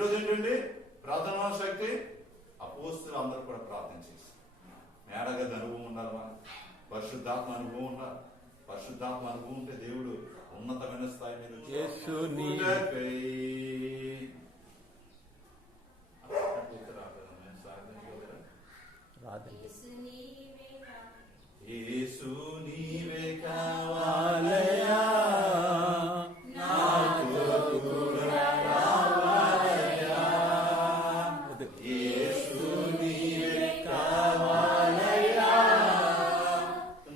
రెండోది ఏంటండి, ప్రార్థనా శక్తి. అపోస్తులు అందరూ కూడా ప్రార్థన చేసి మేడగది అనుభవం ఉండాలి, మనకి పరిశుద్ధాత్మ అనుభవం ఉండాలి. పరిశుద్ధాత్మ అనుభవం ఉంటే దేవుడు ఉన్నతమైన స్థాయి మీద యేసు నీవే కావాలయా, యేసు నీవే కావాలయా,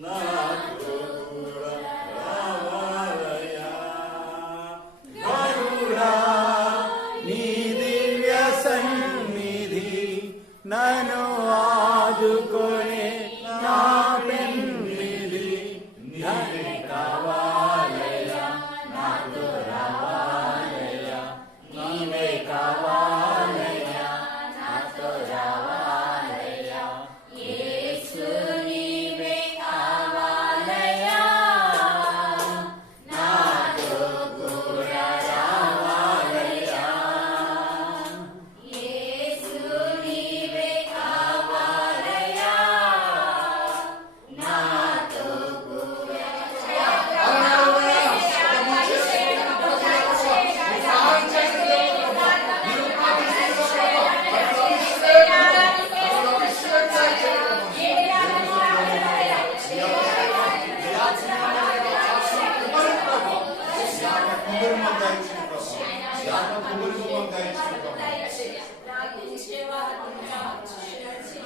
నాతో కూడా రావాలయా. గరుడా నీ దివ్య సన్నిధి నన్ను ఆదుకొనే నా పెన్నిధి, నీవే కావాలయా, నాతో రావాలయా, నీవే కావాలయా, నాతో రావాలయా. యేసు నీవే కావాలయా, నాతో కూడా రావాలయా. యేసు నీవే కావాలయా, నాతో కూడా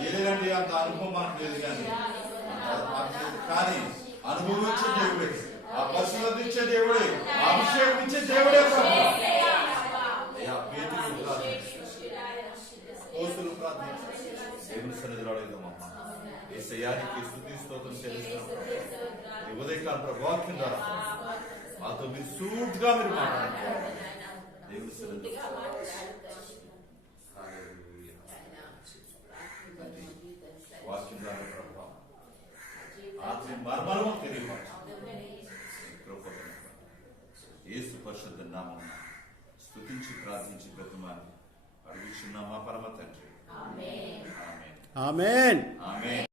ఏదండి అంత అనుభవం మనకు లేదు, కానీ అనుభవించే దేవుడే, ఆ పరిశుద్ధత ఇచ్చే దేవుడే, అభిషేకం ఇచ్చే దేవుడే. పోస్తులు ప్రార్థించారు, దేవుని సన్నిధిలో అడుగుదామమ్మా. యేసయ్యానికి స్తుతి స్తోత్రం చెల్లిస్తున్నాం. ఈ ఉదయకాల వాక్యం ద్వారా మాతో మీరు సూట్గా మీరు మాట్లాడారు. దేవుని సన్నిధిలో వాక్యం ద్వారా ప్రభావం ఆత్మ మర్మము తెలియపరచండి. యేసు పరిశుద్ధ నామమున స్తుతించి ప్రార్థించి బ్రతిమాలి అడుగుచున్న మా పరమ తండ్రి. ఆమేన్. ఆమేన్. ఆమేన్.